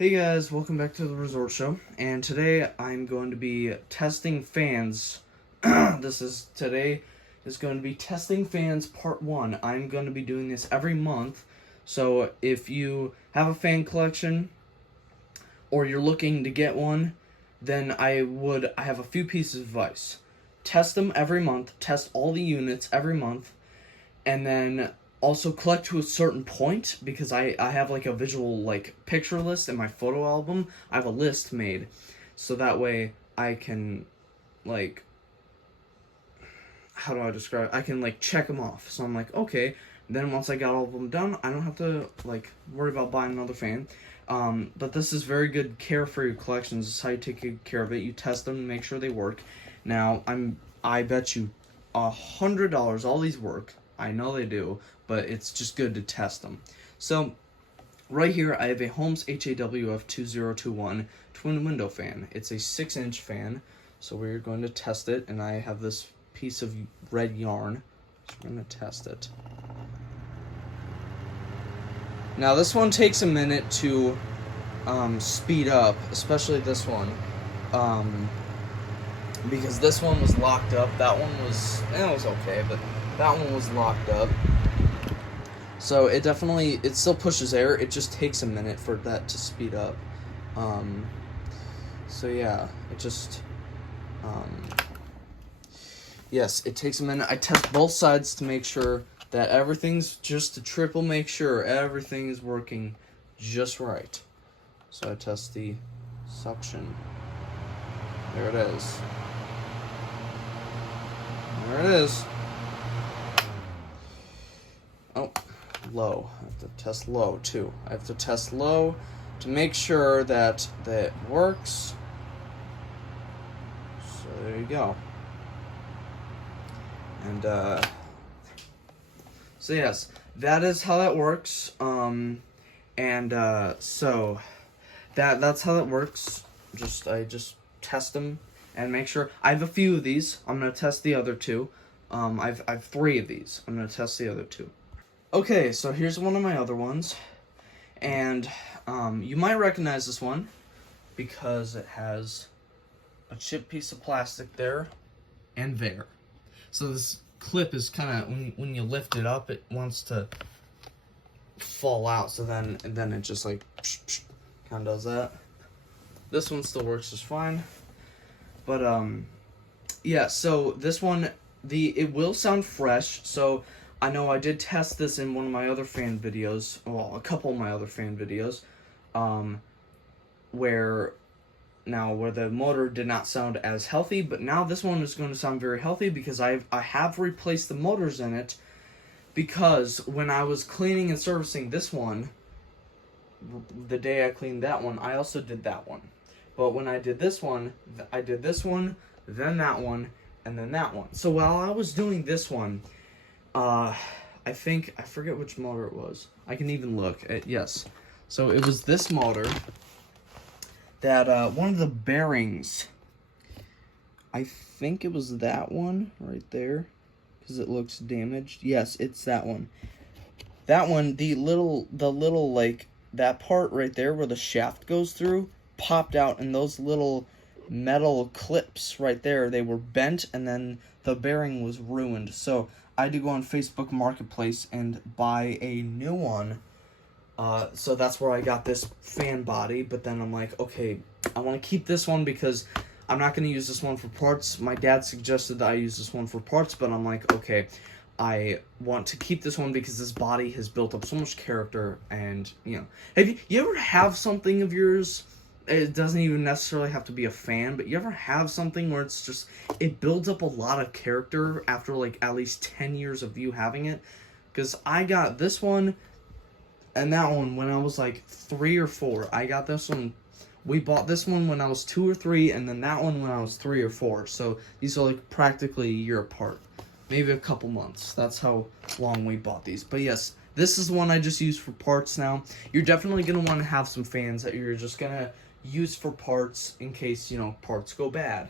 Hey guys, welcome back to the Resort Show, and today I'm going to be testing fans. Today is going to be testing fans part 1. I'm going to be doing this every month, so if you have a fan collection or you're looking to get one, then I have a few pieces of advice. Test them every month, test all the units every month, and then also collect to a certain point, because I have like a visual like picture list in my photo album. I have a list made, so that way I can like, how do I describe it? I can like check them off. So I'm like, okay, then once I got all of them done, I don't have to like worry about buying another fan. But this is very good care for your collections. This is how you take good care of it. You test them and make sure they work. Now I bet you $100 all these work. I know they do, but it's just good to test them. So, right here I have a Holmes HAWF 2021 twin window fan. It's a 6-inch fan, so we're going to test it, and I have this piece of red yarn, so we're going to test it. Now this one takes a minute to speed up, especially this one, because this one was locked up. That one was, it was okay, but that one was locked up. So it still pushes air. It just takes a minute for that to speed up. So yeah, yes, it takes a minute. I test both sides to make sure that everything's, just to triple make sure everything is working just right. So I test the suction. There it is. There it is. Oh, low. I have to test low too. I have to test low to make sure that works. So there you go. And so yes, that is how that works. So that's how that works. I just test them and make sure. I have a few of these. I'm gonna test the other two. I've 3 of these. I'm gonna test the other 2. Okay, so here's one of my other ones, and you might recognize this one because it has a chipped piece of plastic there and there. So this clip is kind of, when you lift it up, it wants to fall out, so then it just like kind of does that. This one still works just fine, but yeah, so this one, it will sound fresh. So I know I did test this in one of my other fan videos, well, a couple of my other fan videos, where the motor did not sound as healthy, but now this one is going to sound very healthy because I have replaced the motors in it, because when I was cleaning and servicing this one, the day I cleaned that one, I also did that one. But when I did this one, I did this one, then that one, and then that one. So while I was doing this one, I forget which motor it was. I can even look. Yes. So it was this motor that, one of the bearings, I think it was that one right there, because it looks damaged. Yes, it's that one. That one, the little, like, that part right there where the shaft goes through, popped out, and those little metal clips right there, they were bent, and then the bearing was ruined. So I had to go on Facebook Marketplace and buy a new one. So that's where I got this fan body, but then I'm like, okay, I want to keep this one because I'm not going to use this one for parts. My dad suggested that I use this one for parts, but I'm like, okay, I want to keep this one because this body has built up so much character. And, you know, have you ever have something of yours, it doesn't even necessarily have to be a fan, but you ever have something where it's just, it builds up a lot of character after like at least 10 years of you having it? Because I got this one and that one when I was like 3 or 4. I got this one, we bought this one when I was 2 or 3, and then that one when I was 3 or 4. So these are like practically a year apart, maybe a couple months. That's how long we bought these. But yes, this is the one I just use for parts now. You're definitely going to want to have some fans that you're just going to use for parts in case, you know, parts go bad.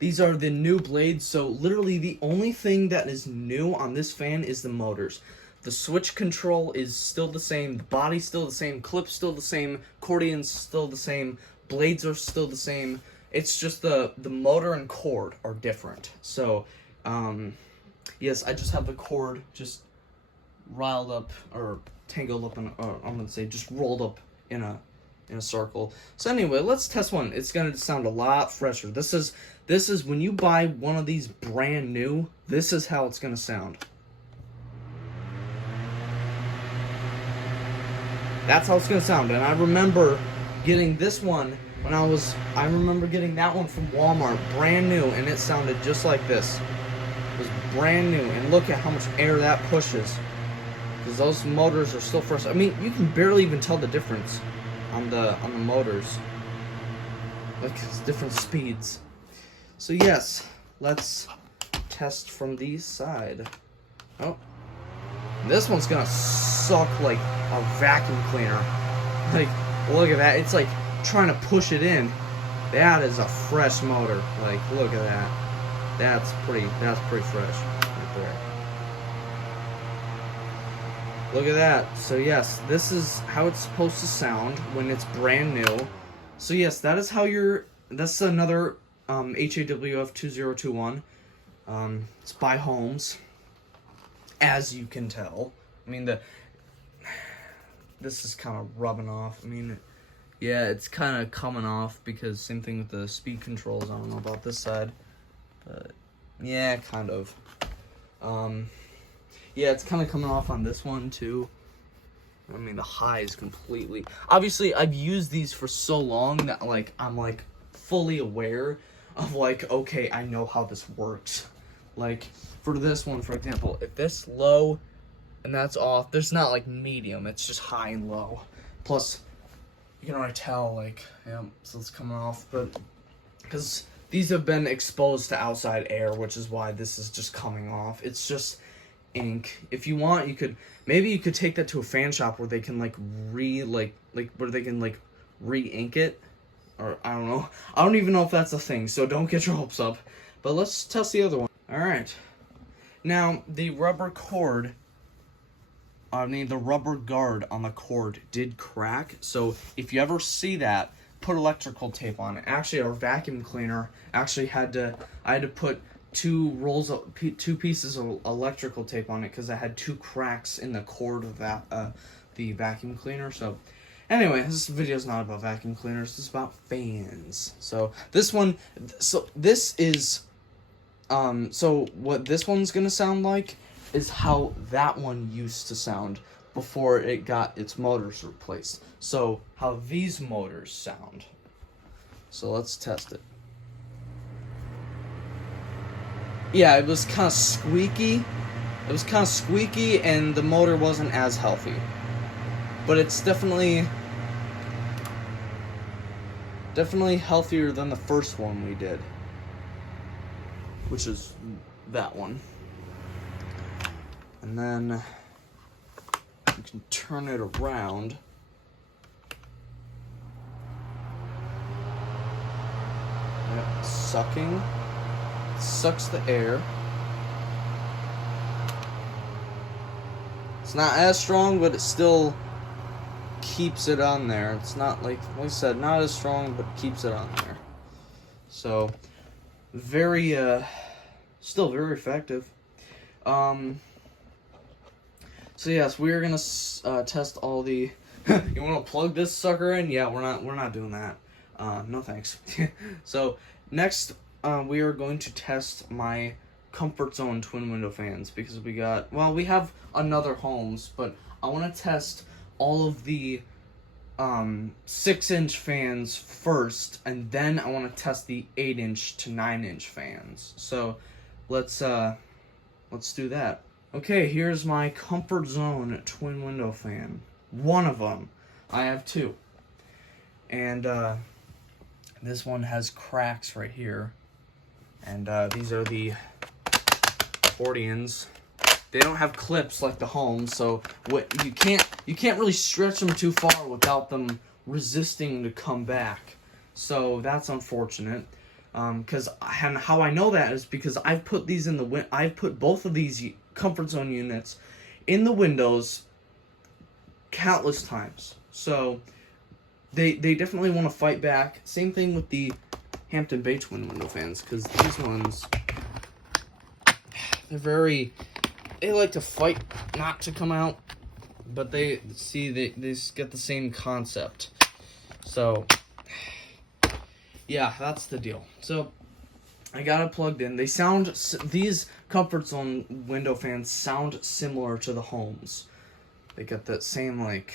These are the new blades, so literally the only thing that is new on this fan is the motors. The switch control is still the same, the body's still the same, clip's still the same, accordion's still the same, blades are still the same. It's just the motor and cord are different. So, yes, I just have the cord just riled up, or tangled up in, I'm gonna say just rolled up in a circle. So anyway, let's test one. It's gonna sound a lot fresher. This is when you buy one of these brand new, this is how it's gonna sound. That's how it's gonna sound. And I remember getting this one when I remember getting that one from Walmart, brand new, and it sounded just like this. It was brand new, and look at how much air that pushes. Because those motors are still fresh. I mean, you can barely even tell the difference on the motors. Like, it's different speeds. So yes, let's test from the side. Oh. This one's gonna suck like a vacuum cleaner. Like, look at that. It's like trying to push it in. That is a fresh motor. Like, look at that. That's pretty fresh right there. Look at that. So yes, this is how it's supposed to sound when it's brand new. So yes, that is how that's another HAWF 2021. It's by Holmes, as you can tell. I mean, this is kind of rubbing off. I mean, yeah, it's kind of coming off because same thing with the speed controls. I don't know about this side, but yeah, kind of. Yeah, it's kind of coming off on this one too. I mean, the high is completely... Obviously, I've used these for so long that, like, I'm, like, fully aware of, like, okay, I know how this works. Like, for this one, for example, if this low and that's off, there's not, like, medium. It's just high and low. Plus, you can already tell, like, yeah, so it's coming off. But, because these have been exposed to outside air, which is why this is just coming off. It's just... ink. If you want, you could take that to a fan shop where they can re-ink it, or I don't know. I don't even know if that's a thing, so don't get your hopes up. But let's test the other one. All right. Now the rubber cord, the rubber guard on the cord did crack. So if you ever see that, put electrical tape on it. Actually, our vacuum cleaner actually I had to put two pieces of electrical tape on it because I had 2 cracks in the cord of the vacuum cleaner. So anyway, this video is not about vacuum cleaners, it's about fans. So this one, so what this one's gonna sound like is how that one used to sound before it got its motors replaced. So how these motors sound. So let's test it. Yeah, it was kind of squeaky. It was kind of squeaky, and the motor wasn't as healthy. But it's definitely healthier than the first one we did, which is that one. And then you can turn it around. Yep, sucking. Sucks the air. It's not as strong, but it still keeps it on there. It's not like I said, not as strong, but keeps it on there. So very still very effective. So yes, we're gonna test all the you want to plug this sucker in? Yeah, we're not doing that. No thanks. So next we are going to test my Comfort Zone twin window fans because we have another Holmes, but I want to test all of the 6-inch fans first, and then I want to test the 8-inch to 9-inch fans. So let's do that. Okay, here's my Comfort Zone twin window fan. One of them. I have 2, and this one has cracks right here. And these are the accordions. They don't have clips like the Holmes, so you can't really stretch them too far without them resisting to come back. So that's unfortunate. Because how I know that is because I've put both of these Comfort Zone units in the windows countless times. So they definitely want to fight back. Same thing with the Hampton Bay twin window fans, because these ones, they like to fight not to come out, but they just get the same concept. So yeah, that's the deal. So I got it plugged in. These Comfort Zone window fans sound similar to the Homes. They got that same, like,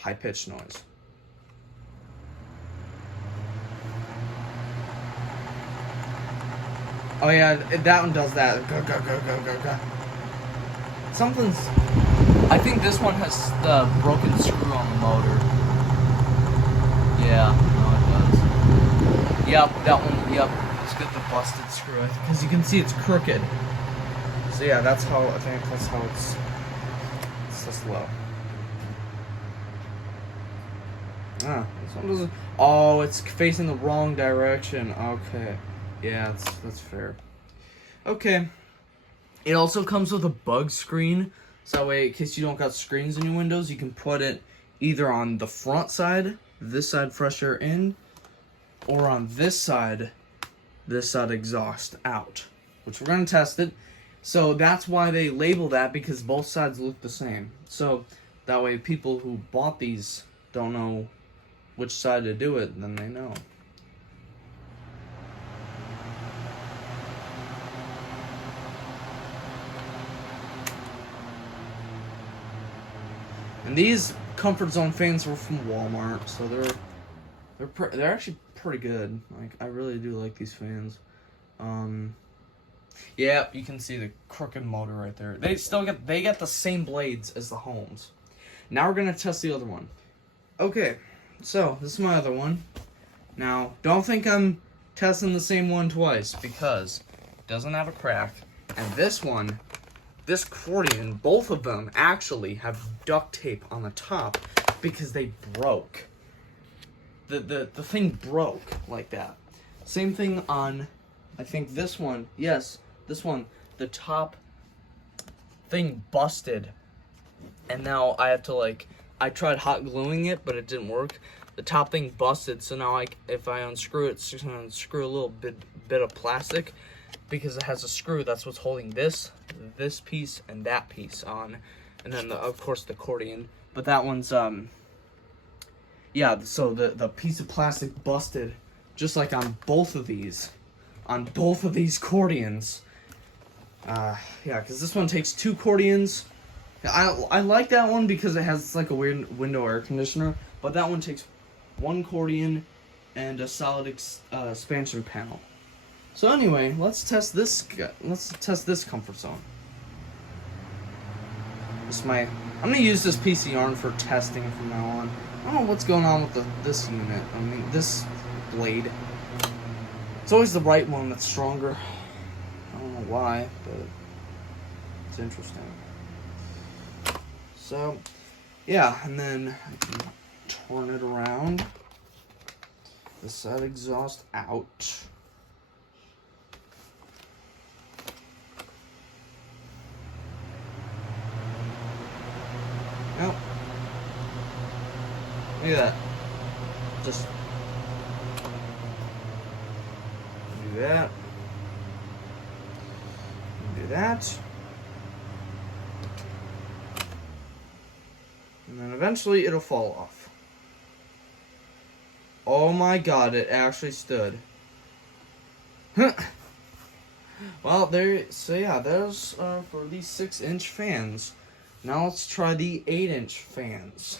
high-pitched noise. Oh yeah, that one does that. Go, go, go, go, go, go. I think this one has the broken screw on the motor. Yeah, no, it does. Yep, that one, yep. It's got the busted screw, because you can see it's crooked. So yeah, I think that's how it's this low. This one doesn't. Oh, it's facing the wrong direction. Okay, yeah, that's fair. Okay, it also comes with a bug screen, so that way, in case you don't got screens in your windows, you can put it either on the front side, this side fresh air in, or on this side exhaust out, which we're gonna test it. So that's why they label that, because both sides look the same. So that way people who bought these don't know which side to do it, then they know. And these Comfort Zone fans were from Walmart, so they're actually pretty good. Like, I really do like these fans. Yeah, you can see the crooked motor right there. They get the same blades as the Homes. Now we're gonna test the other one. Okay, so this is my other one. Now, don't think I'm testing the same one twice, because it doesn't have a crack. And this one, this accordion, both of them actually have duct tape on the top because they broke. The thing broke like that. Same thing on, I think this one. Yes, this one. The top thing busted, and now I have to I tried hot gluing it, but it didn't work. The top thing busted, so now if I unscrew it, it's just gonna unscrew a little bit of plastic, because it has a screw that's what's holding this piece and that piece on, and then of course the accordion. But that one's yeah. So the piece of plastic busted, just like on both of these accordions. Yeah, because this one takes 2 accordions. I like that one because it has like a weird window air conditioner, but that one takes 1 accordion and a solid expansion panel. So anyway, let's test this Comfort Zone. I'm gonna use this piece of yarn for testing from now on. I don't know what's going on with this unit. I mean, this blade. It's always the right one that's stronger. I don't know why, but it's interesting. So, yeah, and then I can turn it around. This side exhaust out. Nope. Look at that. Just do that. Do that. And then eventually it'll fall off. Oh my god, it actually stood. Well, there's for these 6-inch fans. Now let's try the 8-inch fans.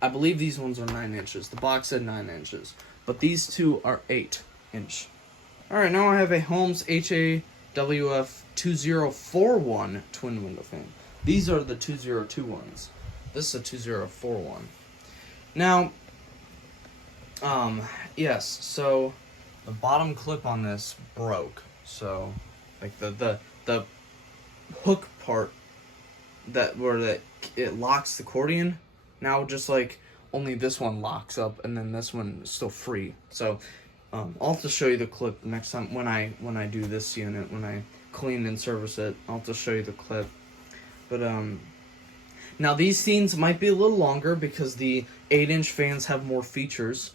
I believe these ones are 9 inches. The box said 9 inches. But these two are 8-inch. Alright, now I have a Homes HAWF 2041 twin window fan. These are the 202 ones. This is a 2041. Now, yes, so the bottom clip on this broke. So, like the hook part where it locks the accordion, now just like only this one locks up and then this one is still free. So I'll have to show you the clip next time when I do this unit, when I clean and service it. I'll have to show you the clip. But now these scenes might be a little longer because the 8-inch fans have more features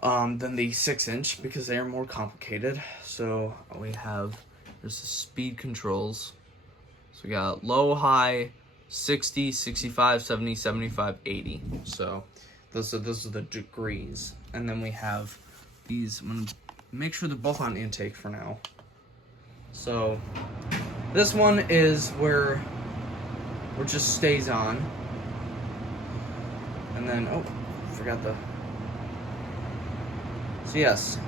than the 6-inch because they are more complicated. So we have, there's the speed controls. So we got low, high, 60, 65, 70, 75, 80. So those are the degrees. And then we have these. I'm gonna make sure they're both on intake for now. So this one is where it just stays on. And then, oh, forgot the. So yes,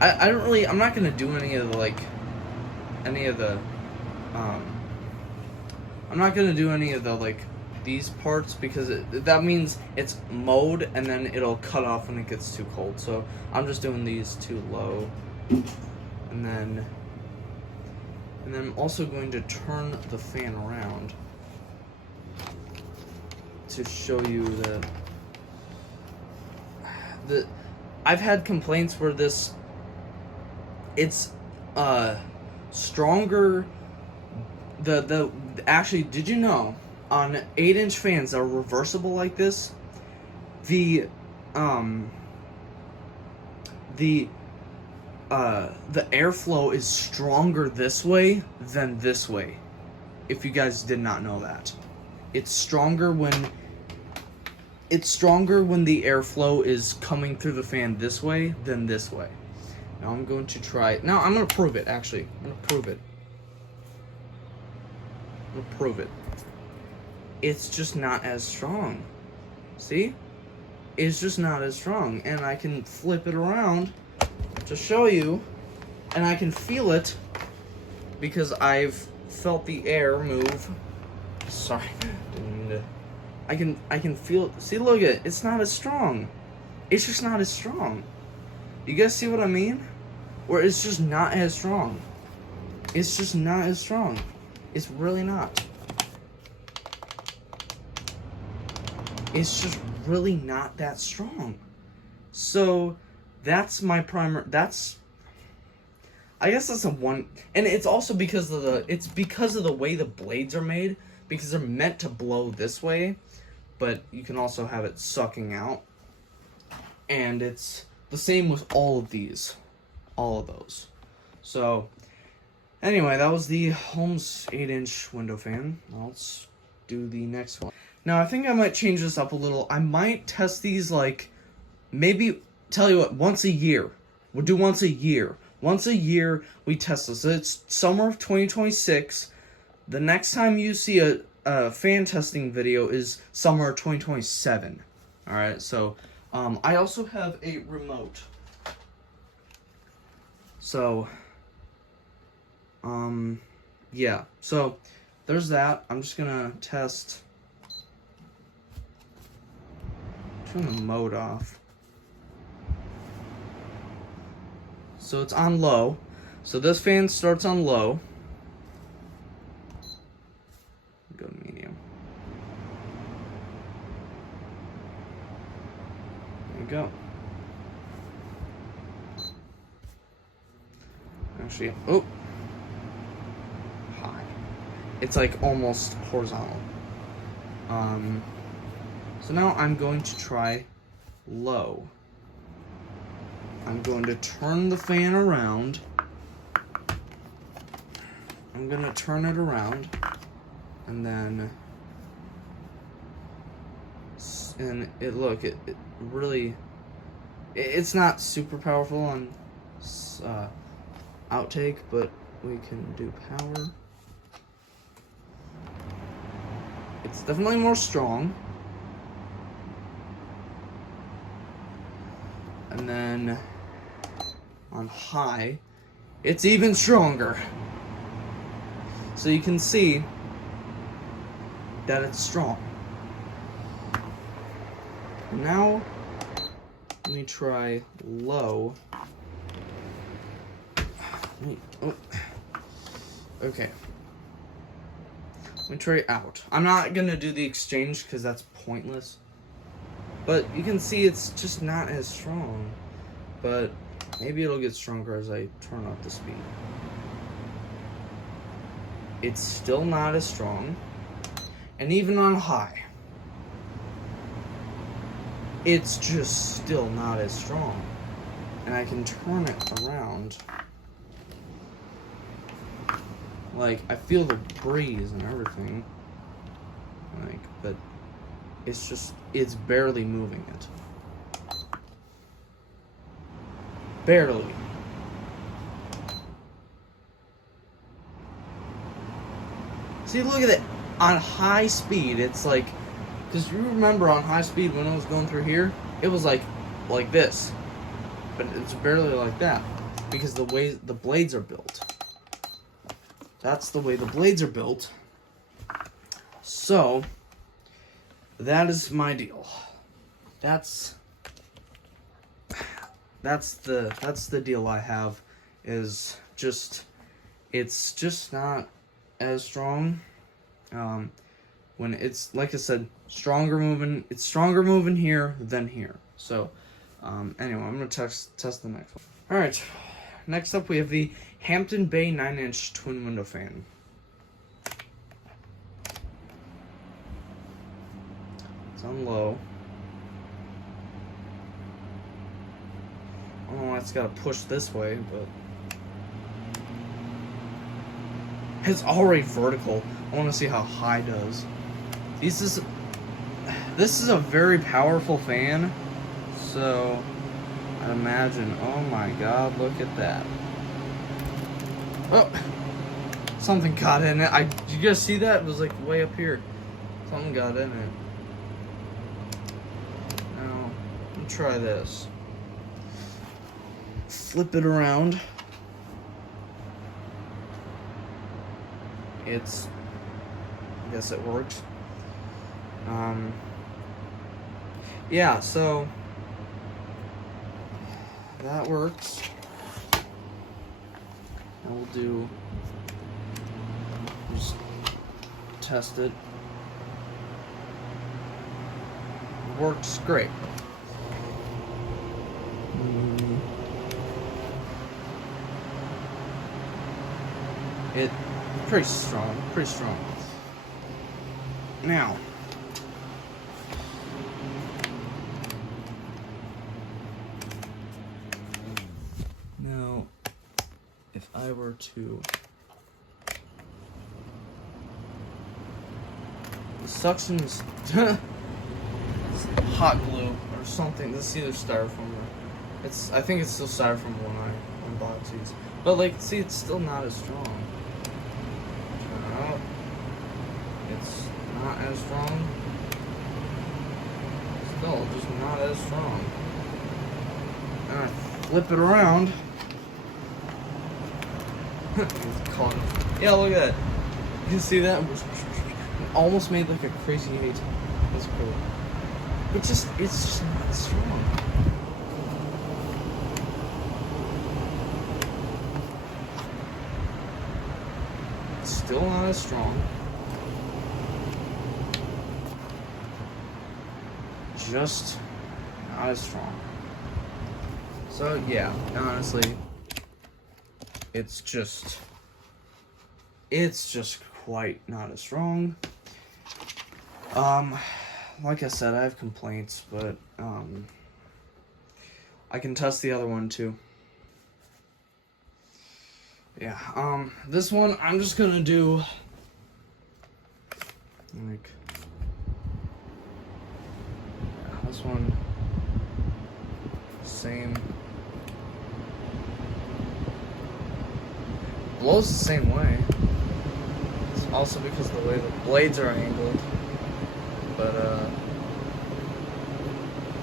I don't really, I'm not gonna do any of the I'm not gonna do any of the these parts because that means it's mode and then it'll cut off when it gets too cold. So I'm just doing these too low, and then I'm also going to turn the fan around to show you the I've had complaints where it's stronger. Actually, did you know on 8-inch fans that are reversible like this, the airflow is stronger this way than this way. If you guys did not know that, it's stronger when the airflow is coming through the fan this way than this way. Now I'm going to try. Now I'm going to prove it. Actually, I'm going to prove it. It's just not as strong. See? It's just not as strong. And I can flip it around to show you, and I can feel it because I've felt the air move. Sorry. I can feel it. See, look at it. It's not as strong. It's just not as strong. You guys see what I mean? Where it's just not as strong. It's just not as strong. It's really not. It's just really not that strong. So that's my primer. I guess that's a one, and it's also because of the way the blades are made, because they're meant to blow this way, but you can also have it sucking out. And it's the same with all of these, all of those. So anyway, that was the Holmes 8-inch window fan. Let's do the next one. Now, I think I might change this up a little. I might test these, maybe, tell you what, once a year. We'll do once a year. Once a year, we test this. It's summer of 2026. The next time you see a fan testing video is summer of 2027. Alright, so, I also have a remote. So, yeah. So, there's that. I'm just gonna test. Turn the mode off. So it's on low. So this fan starts on low. Go to medium. There you go. Actually, oh. High. It's almost horizontal. So now I'm going to try low. I'm going to turn the fan around. I'm going to turn it around. And then... And it really... It's not super powerful on outtake, but we can do power. It's definitely more strong. And then on high, it's even stronger. So you can see that it's strong. Now, let me try low. Okay. Let me try out. I'm not gonna do the exchange because that's pointless. But you can see it's just not as strong. But maybe it'll get stronger as I turn up the speed. It's still not as strong. And even on high, it's just still not as strong. And I can turn it around. Like, I feel the breeze and everything. Like, but it's just, it's barely moving it. Barely. See, look at it. On high speed, it's like, because you remember on high speed when it was going through here, it was like this. But it's barely like that. Because the way the blades are built. That's the way the blades are built. So, that is my deal. That's the deal I have, is just, it's just not as strong. When it's, like I said, it's stronger moving here than here. So, anyway, I'm gonna test the next one. Alright, next up we have the Hampton Bay 9-inch twin window fan. It's on low. I don't know why it's gotta push this way, but it's already vertical. I want to see how high does. This is a very powerful fan, so I'd imagine. Oh my God! Look at that. Oh, something got in it. Did you guys see that? It was like way up here. Something got in it. Now, let me try this. Flip it around. I guess it works. Yeah, so that works. And we'll just test it. Works great. It's pretty strong. Now, if I were to, the suction's hot glue or something. This is either styrofoam or I think it's still styrofoam when I bought these. But like, see, it's still not as strong. It's not as strong. Still, just not as strong. And I flip it around. Yeah, look at that. You can see that? It almost made like a crazy 8. That's cool. But it's just not strong. It's still not as strong. Just not as strong. So yeah, honestly, it's just quite not as strong. Like I said, I have complaints, but I can test the other one too. Yeah, this one I'm just gonna do like this one, same. Blows the same way. It's also because of the way the blades are angled. But,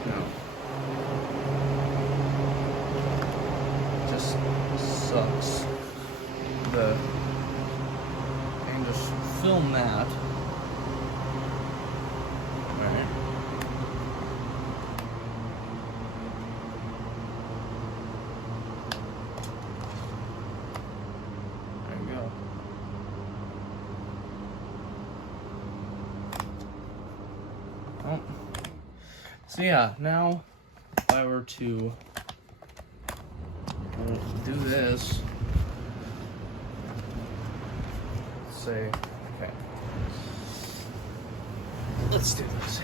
no. It just sucks. I can just film that. Alright. So yeah, now if I were to do this, say, okay, let's do this.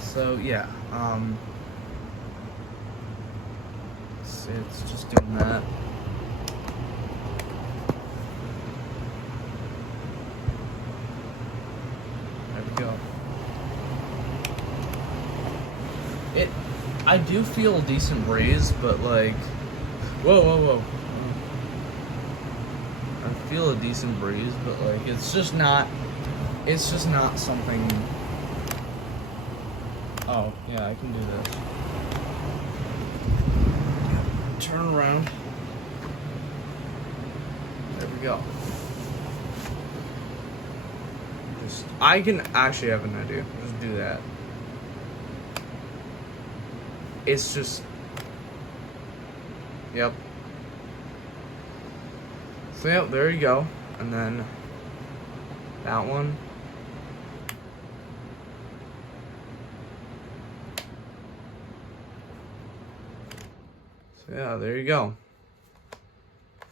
So yeah, it's just doing that. There we go. I do feel a decent raise, but like, whoa. I feel a decent breeze, but like, it's just not something. Oh, yeah, I can do this. Turn around. There we go. I can actually have an idea. Just do that. It's just, yep. So yep, there you go. And then that one. So yeah, there you go.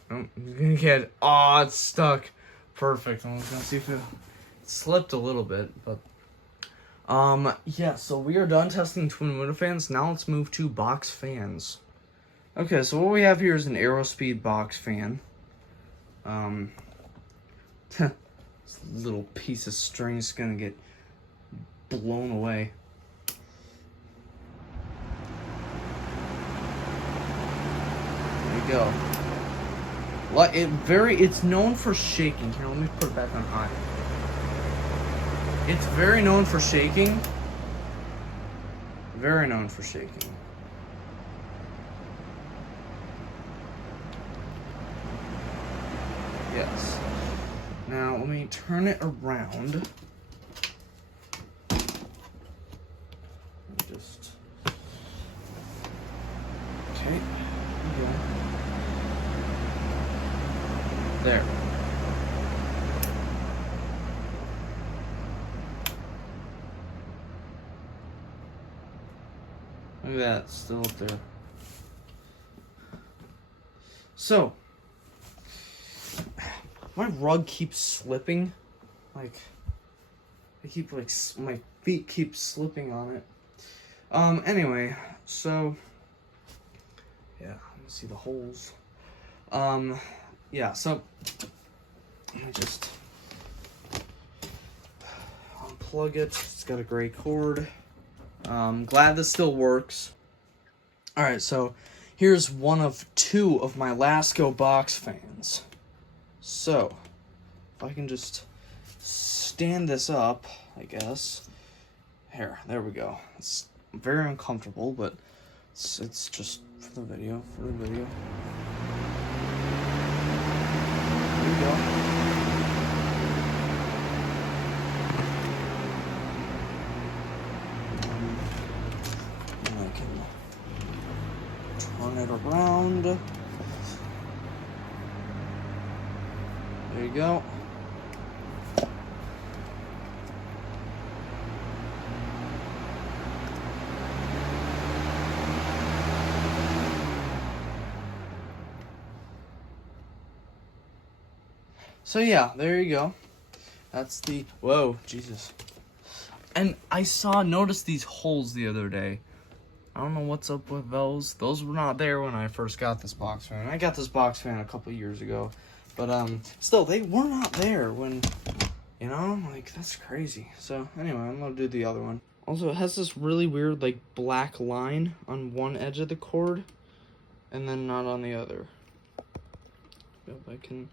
Oh, he's gonna get, oh, it's stuck. Perfect. I was gonna see if it slipped a little bit, but yeah, so we are done testing twin window fans. Now let's move to box fans. Okay, so what we have here is an Aerospeed box fan. This little piece of string is gonna get blown away. There you go. It's known for shaking. Here, let me put it back on high. It's very known for shaking. Very known for shaking. Yes. Now, let me turn it around. Just... Okay. There. Look at that, still up there. So, my rug keeps slipping. Like, my feet keep slipping on it. Anyway, so, yeah, let me see the holes. Yeah, so, let me just unplug it. It's got a gray cord. Glad this still works. Alright, so here's one of two of my Lasko box fans. So, if I can just stand this up, I guess. Here, there we go. It's very uncomfortable, but it's just for the video, There we go. Turn it around. There you go. So yeah, there you go. That's the, whoa, Jesus. And I noticed these holes the other day. I don't know what's up with those. Those were not there when I first got this box fan. I got this box fan a couple years ago. But, still, they were not there when, you know, like, that's crazy. So, anyway, I'm gonna do the other one. Also, it has this really weird, like, black line on one edge of the cord, and then not on the other. If I can,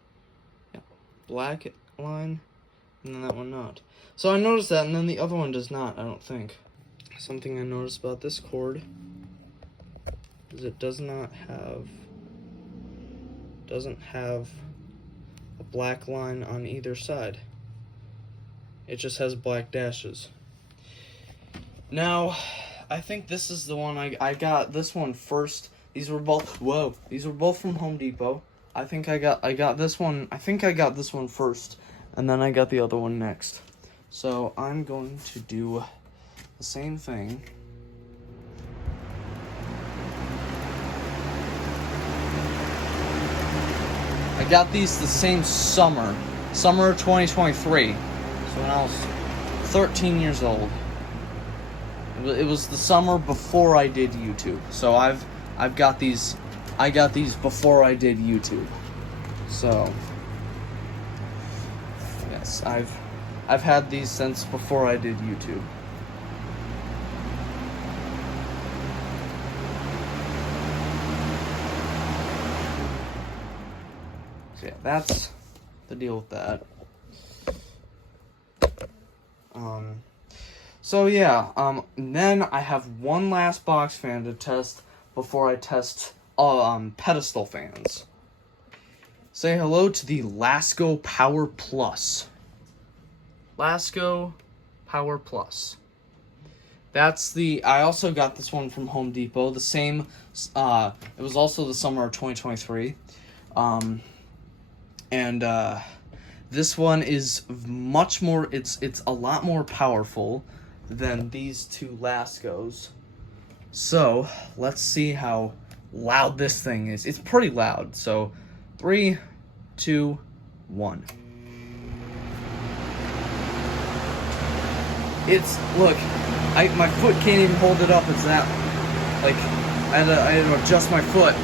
yeah, black line, and then that one not. So I noticed that, and then the other one does not, I don't think. Something I noticed about this cord is it doesn't have a black line on either side. It just has black dashes. Now, I think this is the one I got this one first. These were both from Home Depot. I think I got this one. I think I got this one first, and then I got the other one next. So I'm going to do the same thing. I got these the same summer of 2023. So when I was 13 years old. It was the summer before I did YouTube. So I've got these. I got these before I did YouTube. So yes, I've had these since before I did YouTube. So yeah, that's the deal with that. So yeah, then I have one last box fan to test before I test pedestal fans. Say hello to the Lasko Power Plus. Lasko Power Plus. That's the, I also got this one from Home Depot. The same, it was also the summer of 2023. This one is much more, it's a lot more powerful than these two Laskos. So, let's see how loud this thing is. It's pretty loud. So, 3, 2, 1. It's, look, my foot can't even hold it up. It's that, like, I had to adjust my foot.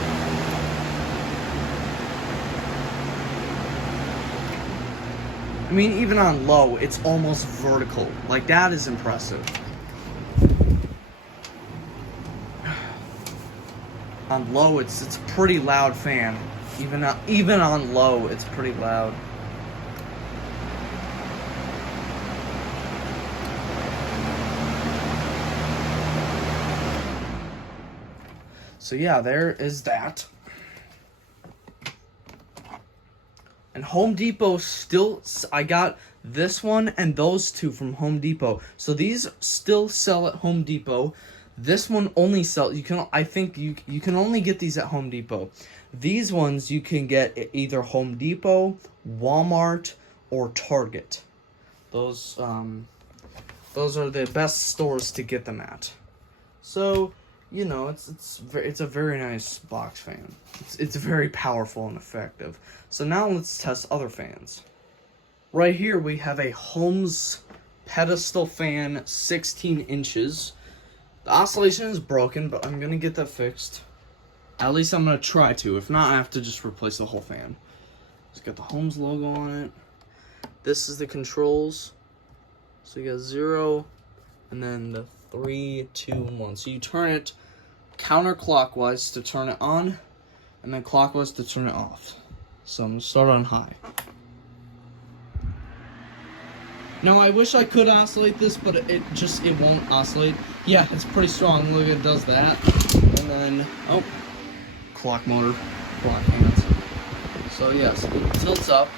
I mean, even on low, it's almost vertical. Like, that is impressive. On low, it's a pretty loud fan. Even on low, it's pretty loud. So yeah, there is that. And Home Depot still, I got this one and those two from Home Depot. So these still sell at Home Depot. This one only sells, I think you can only get these at Home Depot. These ones you can get at either Home Depot, Walmart, or Target. Those are the best stores to get them at. So, you know, it's a very nice box fan. It's very powerful and effective. So now let's test other fans. Right here we have a Holmes pedestal fan, 16 inches. The oscillation is broken, but I'm gonna get that fixed. At least I'm gonna try to. If not, I have to just replace the whole fan. It's got the Holmes logo on it. This is the controls. So you got 0, and then the 3, 2, and 1. So you turn it counterclockwise to turn it on, and then clockwise to turn it off. So I'm gonna start on high. Now I wish I could oscillate this, but it won't oscillate. Yeah, it's pretty strong. Look, it does that, and then clock motor, clock hands. So yes, it tilts up,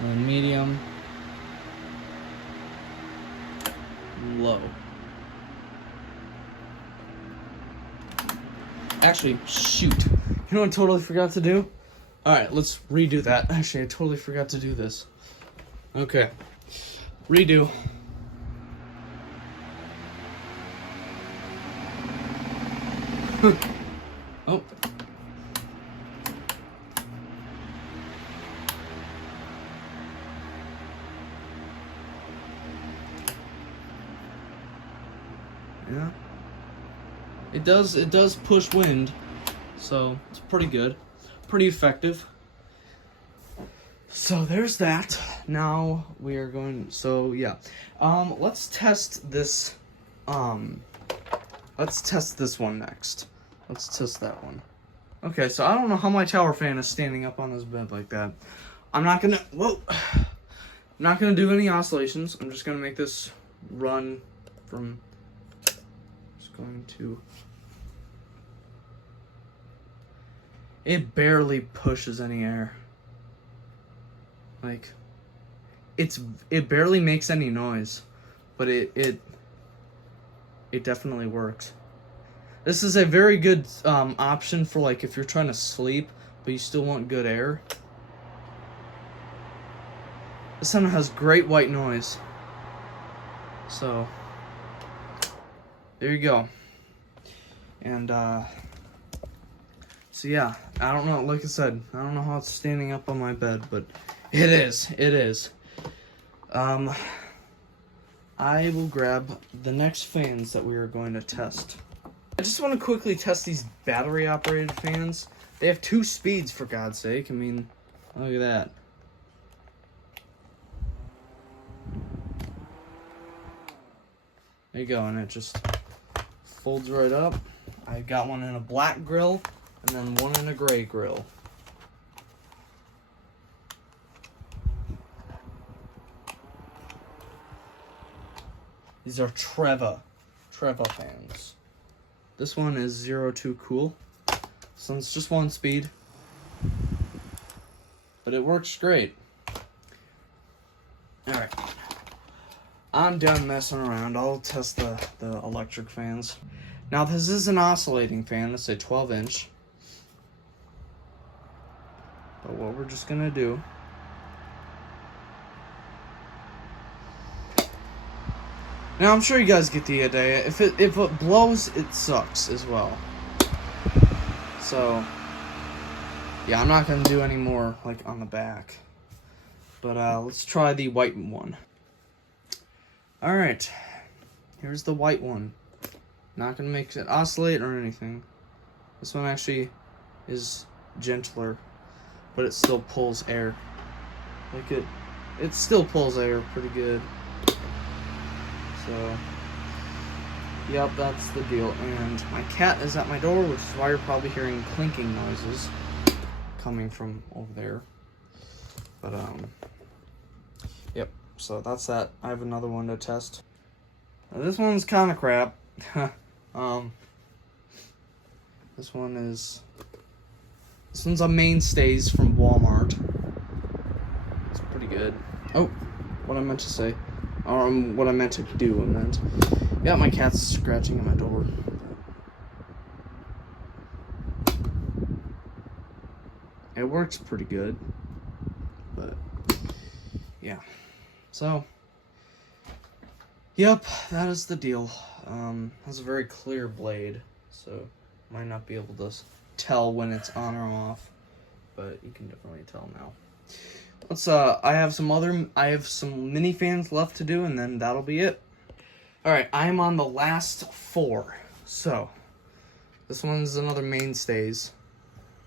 and medium, low. Actually, shoot. You know what I totally forgot to do? Alright, let's redo that. Actually, I totally forgot to do this. Okay. Redo. Oh. Yeah. It does push wind, so it's pretty good, pretty effective. So there's that. Now we are going, so yeah. Let's test this, let's test this one next. Let's test that one. Okay, so I don't know how my tower fan is standing up on this bed like that. I'm not gonna do any oscillations. I'm just gonna make this run from, just going to, it barely pushes any air. Like, it barely makes any noise, but it definitely works. This is a very good option for, like, if you're trying to sleep but you still want good air. This one has great white noise. So there you go. And so yeah, I don't know, like I said, I don't know how it's standing up on my bed, but it is. I will grab the next fans that we are going to test. I just want to quickly test these battery operated fans. They have 2 speeds, for God's sake. I mean, look at that. There you go, and it just folds right up. I got one in a black grill and then one in a gray grill. These are Treva fans. This one is 02 cool. So it's just 1 speed, but it works great. Alright, I'm done messing around. I'll test the electric fans. Now this is an oscillating fan. It's a 12-inch. But what we're just gonna do, now I'm sure you guys get the idea. If it blows, it sucks as well. So yeah, I'm not gonna do any more like on the back. But let's try the white one. Alright, here's the white one. Not gonna make it oscillate or anything. This one actually is gentler, but it still pulls air. Like it still pulls air pretty good. So, yep, that's the deal. And my cat is at my door, which is why you're probably hearing clinking noises coming from over there. But, yep, so that's that. I have another one to test. Now, this one's kind of crap. This one's a Mainstays from Walmart. It's pretty good. Oh, what I meant to say. What I meant to do, I meant. Yeah, my cat's scratching at my door. It works pretty good. But, yeah. So, yep, that is the deal. Has a very clear blade, so might not be able to tell when it's on or off, but you can definitely tell now. Let's I have some mini fans left to do, and then that'll be it. Alright, I'm on the last 4. So this one's another Mainstays.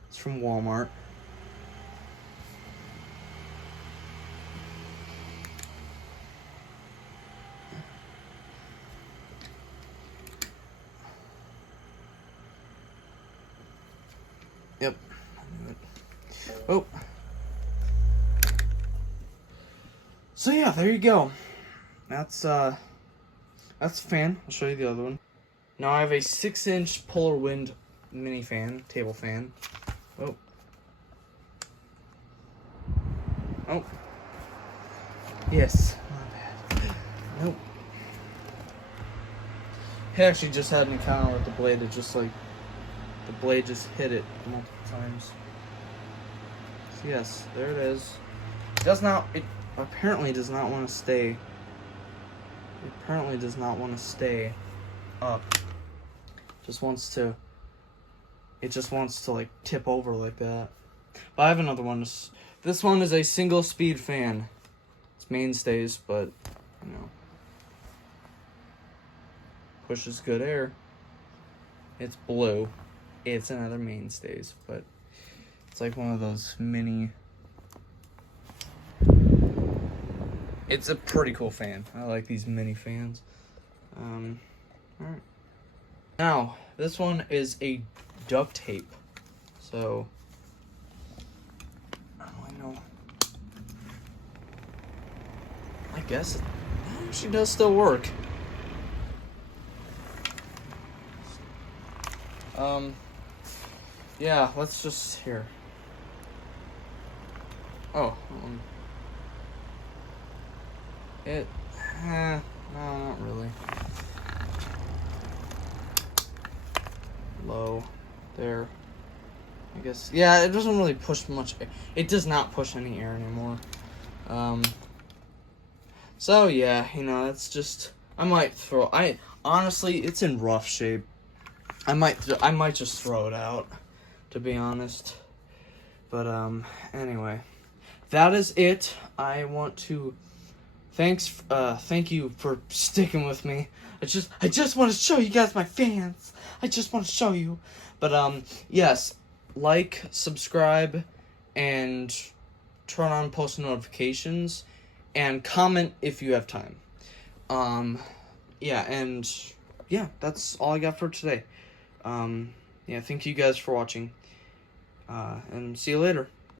It's from Walmart. Yep. Oh. So yeah, there you go. That's a fan. I'll show you the other one. Now I have a 6-inch Polar Wind mini fan, table fan. Oh. Oh. Yes. My bad. Nope. It actually just had an encounter with the blade. It just like, the blade just hit it multiple times. So yes, there it is. It apparently does not want to stay. It apparently does not want to stay up. It just wants to like tip over like that. But I have another one. This one is a single speed fan. It's Mainstays, but you know, pushes good air. It's blue. It's another Mainstays, but it's like one of those mini. It's a pretty cool fan. I like these mini fans. Alright. Now, this one is a duct tape. So, I don't know. I guess it actually does still work. Yeah, let's just, here. Oh, no, not really. Low, there. I guess, yeah, it doesn't really push much air. It does not push any air anymore. So yeah, you know, it's just, honestly, it's in rough shape. I might just throw it out, to be honest. But, anyway. That is it. I want to Thank you for sticking with me. I just want to show you guys, my fans. I just want to show you. But yes, like, subscribe, and turn on post notifications, and comment if you have time. Yeah, that's all I got for today. Yeah, thank you guys for watching. And see you later.